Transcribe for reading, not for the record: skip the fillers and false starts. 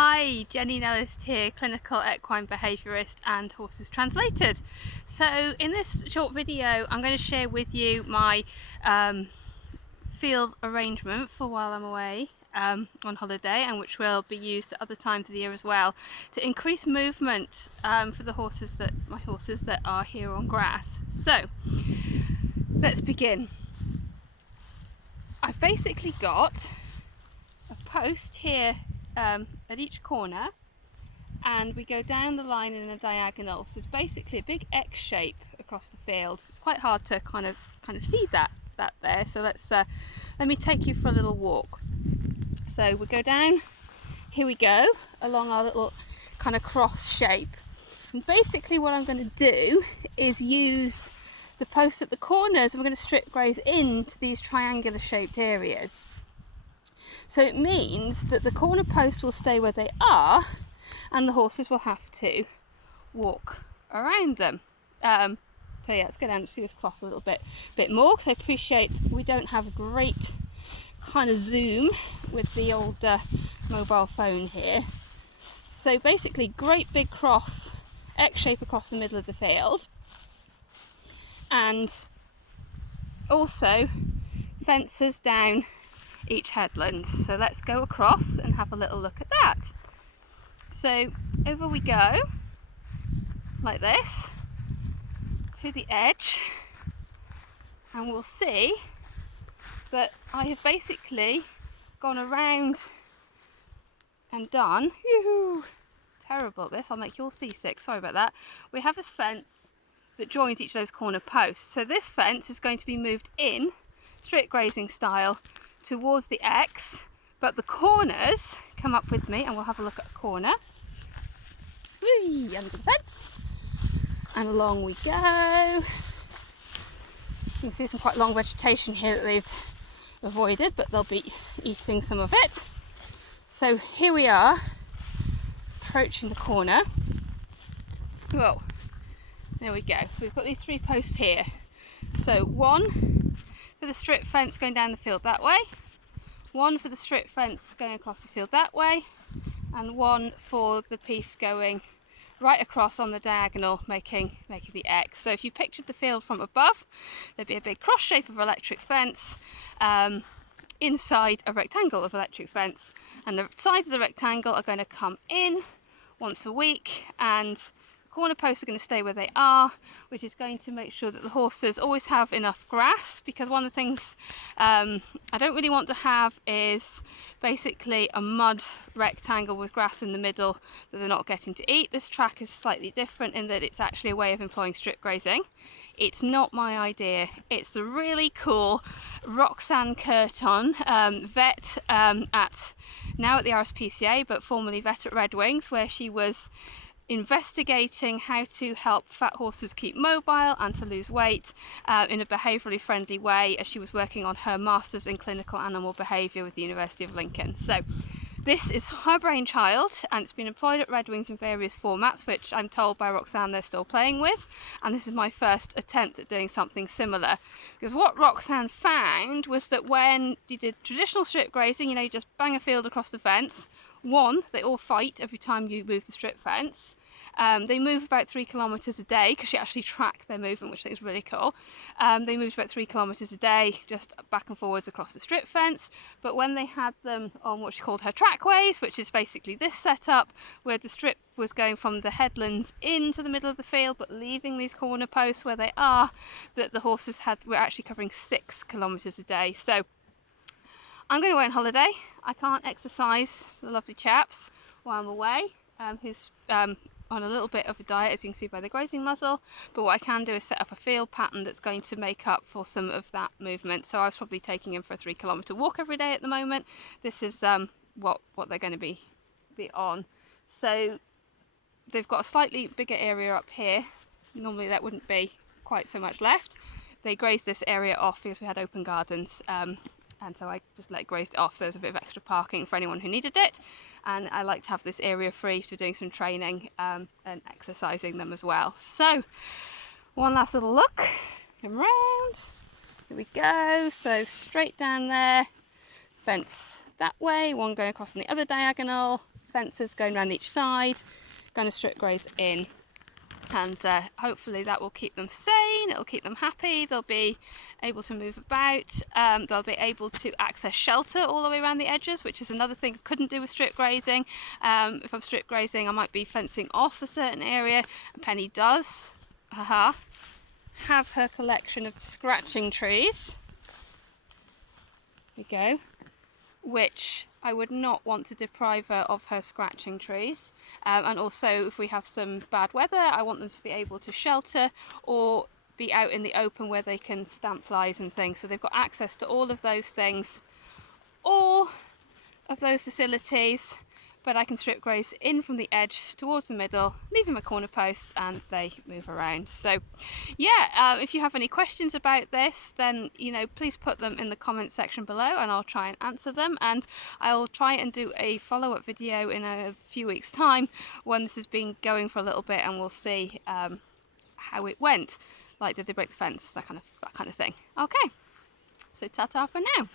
Hi, Jenny Nellist here, clinical equine behaviourist and horses translated. So in this short video I'm going to share with you my field arrangement for while I'm away on holiday, and which will be used at other times of the year as well to increase movement for the horses my horses that are here on grass. So let's begin. I've basically got a post here at each corner, and we go down the line in a diagonal, so it's basically a big X shape across the field. It's quite hard to kind of see that there, so let me take you for a little walk. So we go down, here we go, along our little kind of cross shape, and basically what I'm going to do is use the posts at the corners, and we're going to strip graze into these triangular shaped areas. So it means that the corner posts will stay where they are and the horses will have to walk around them. So yeah, let's go down and see this cross a little bit more, because I appreciate we don't have great kind of zoom with the old mobile phone here. So basically, great big cross, X shape across the middle of the field, and also fences down each headland. So let's go across and have a little look at that. So over we go, like this, to the edge, and we'll see that I have basically gone around and done, terrible at this, I'll make you all seasick, sorry about that. We have this fence that joins each of those corner posts. So this fence is going to be moved in, straight grazing style, towards the X, but the corners, come up with me and we'll have a look at a corner. Whee, under the fence, and along we go. So you can see some quite long vegetation here that they've avoided, but they'll be eating some of it. So here we are, approaching the corner. Whoa, there we go. So we've got these three posts here. So one for the strip fence going down the field that way, one for the strip fence going across the field that way, and one for the piece going right across on the diagonal, making the X. So if you pictured the field from above, there'd be a big cross shape of electric fence inside a rectangle of electric fence, and the sides of the rectangle are going to come in once a week, and corner posts are going to stay where they are, which is going to make sure that the horses always have enough grass, because one of the things I don't really want to have is basically a mud rectangle with grass in the middle that they're not getting to eat. This track is slightly different in that it's actually a way of employing strip grazing. It's not my idea. It's the really cool Roxanne Kirton, vet now at the RSPCA, but formerly vet at Redwings, where she was investigating how to help fat horses keep mobile and to lose weight in a behaviourally friendly way, as she was working on her Masters in Clinical Animal Behaviour with the University of Lincoln. So this is her brainchild, and it's been employed at Redwings in various formats, which I'm told by Roxanne they're still playing with, and this is my first attempt at doing something similar. Because what Roxanne found was that when you did traditional strip grazing, you just bang a field across the fence. One, they all fight every time you move the strip fence. They move about 3 kilometres a day, because she actually tracked their movement, which I think is really cool. They moved about 3 kilometres a day, just back and forwards across the strip fence. But when they had them on what she called her trackways, which is basically this setup, where the strip was going from the headlands into the middle of the field, but leaving these corner posts where they are, that the horses were actually covering 6 kilometres a day. So I'm going away on holiday. I can't exercise the lovely chaps while I'm away, who's on a little bit of a diet, as you can see by the grazing muzzle, but what I can do is set up a field pattern that's going to make up for some of that movement. So I was probably taking him for a 3 kilometre walk every day at the moment. This is what they're going to be on. So they've got a slightly bigger area up here. Normally that wouldn't be quite so much left. They grazed this area off because we had open gardens, and so I just grazed it off, so there's a bit of extra parking for anyone who needed it. And I like to have this area free for doing some training and exercising them as well. So one last little look, come round, here we go. So straight down there, fence that way, one going across on the other diagonal, fences going around each side, going to strip graze in, and hopefully that will keep them sane, it'll keep them happy, they'll be able to move about, they'll be able to access shelter all the way around the edges, which is another thing I couldn't do with strip grazing. If I'm strip grazing, I might be fencing off a certain area, and Penny does have her collection of scratching trees. There we go. Which I would not want to deprive her of her scratching trees. And also, if we have some bad weather, I want them to be able to shelter or be out in the open where they can stamp flies and things. So they've got access to all of those things, all of those facilities, but I can strip graze in from the edge towards the middle, leaving my corner posts, and they move around. So yeah, if you have any questions about this, then please put them in the comment section below and I'll try and answer them, and I'll try and do a follow-up video in a few weeks time when this has been going for a little bit, and we'll see how it went, like did they break the fence, that kind of thing. Okay, so ta-ta for now.